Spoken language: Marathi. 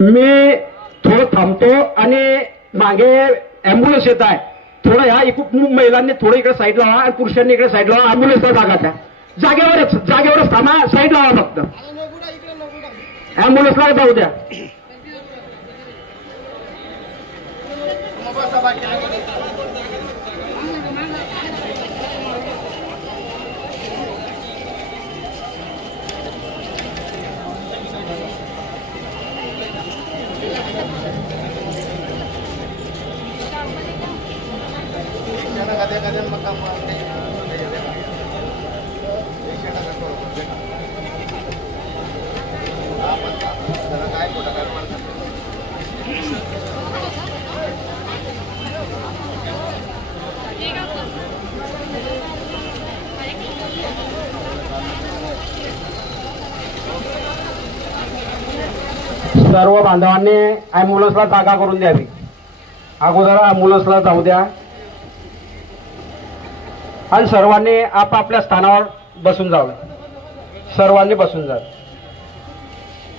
मी थोडं थांबतो आणि मागे ॲम्ब्युलन्स येत आहे. थोडं ह्या इकडून महिलांनी थोडं इकडे साईड लावा आणि पुरुषांनी इकडे साईड लावा. ॲम्ब्युलन्सला जागा द्या. जागेवरच थांबा. साईड लावा फक्त. ॲम्ब्युलन्सला जाऊ द्या. सर्व बांधवांनी ॲम्ब्युलन्सला जागा करून द्यावी. अगोदर ॲम्ब्युलन्सला जाऊ द्या आणि सर्वांनी आपापल्या स्थानावर बसून जावे. सर्वांनी बसून जा.